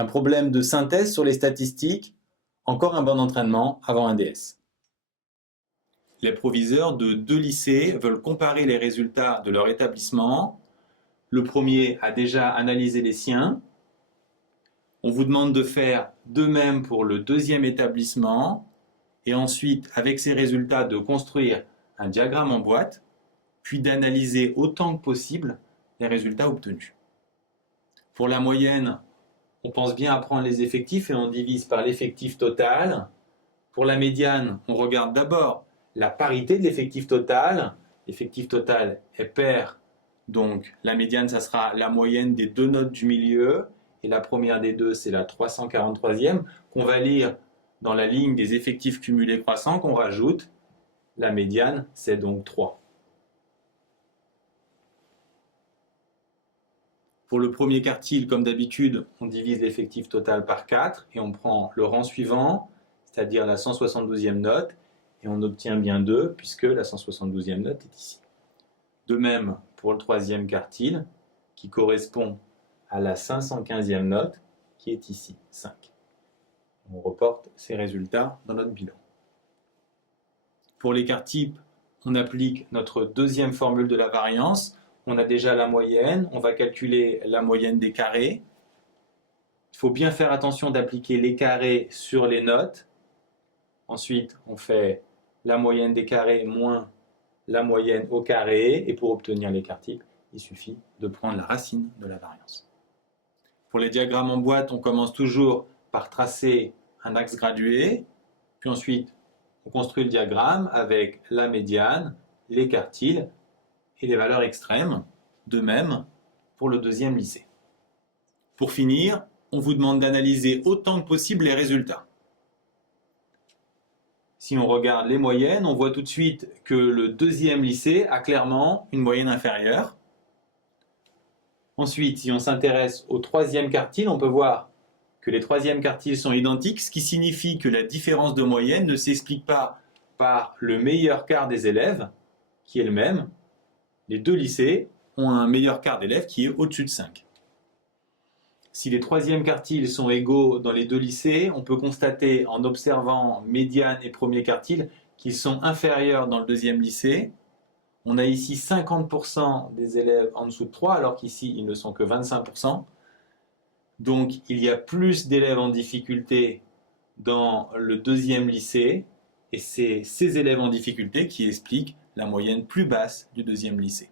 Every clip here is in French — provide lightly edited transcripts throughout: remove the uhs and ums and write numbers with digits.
Un problème de synthèse sur les statistiques, encore un bon entraînement avant un DS. Les proviseurs de 2 lycées veulent comparer les résultats de leur établissement. Le premier a déjà analysé les siens. On vous demande de faire de même pour le deuxième établissement et ensuite, avec ces résultats, de construire un diagramme en boîte, puis d'analyser autant que possible les résultats obtenus. Pour la moyenne, on pense bien à prendre les effectifs et on divise par l'effectif total. Pour la médiane, on regarde d'abord la parité de l'effectif total. L'effectif total est pair, donc la médiane, ça sera la moyenne des 2 notes du milieu. Et la première des deux, c'est la 343e, qu'on va lire dans la ligne des effectifs cumulés croissants qu'on rajoute. La médiane, c'est donc 3. Pour le premier quartile, comme d'habitude, on divise l'effectif total par 4 et on prend le rang suivant, c'est-à-dire la 172e note, et on obtient bien 2 puisque la 172e note est ici. De même pour le troisième quartile, qui correspond à la 515e note, qui est ici, 5. On reporte ces résultats dans notre bilan. Pour l'écart type, on applique notre deuxième formule de la variance. On a déjà la moyenne, on va calculer la moyenne des carrés. Il faut bien faire attention d'appliquer les carrés sur les notes. Ensuite, on fait la moyenne des carrés moins la moyenne au carré. Et pour obtenir l'écart type, il suffit de prendre la racine de la variance. Pour les diagrammes en boîte, on commence toujours par tracer un axe gradué. Puis ensuite, on construit le diagramme avec la médiane, les quartiles et les valeurs extrêmes. De même pour le deuxième lycée. Pour finir, on vous demande d'analyser autant que possible les résultats. Si on regarde les moyennes, on voit tout de suite que le deuxième lycée a clairement une moyenne inférieure. Ensuite, si on s'intéresse au troisième quartile, on peut voir que les troisièmes quartiles sont identiques, ce qui signifie que la différence de moyenne ne s'explique pas par le meilleur quart des élèves, qui est le même. Les 2 lycées ont un meilleur quart d'élèves qui est au-dessus de 5. Si les troisièmes quartiles sont égaux dans les 2 lycées, on peut constater en observant médiane et premier quartile qu'ils sont inférieurs dans le deuxième lycée. On a ici 50% des élèves en dessous de 3, alors qu'ici ils ne sont que 25%. Donc il y a plus d'élèves en difficulté dans le deuxième lycée, et c'est ces élèves en difficulté qui expliquent la moyenne plus basse du deuxième lycée.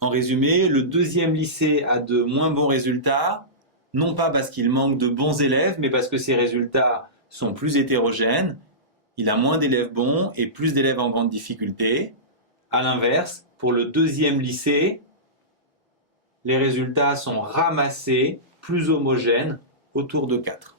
En résumé, le deuxième lycée a de moins bons résultats, non pas parce qu'il manque de bons élèves, mais parce que ses résultats sont plus hétérogènes. Il a moins d'élèves bons et plus d'élèves en grande difficulté. A l'inverse, pour le deuxième lycée, les résultats sont ramassés, plus homogènes, autour de 4.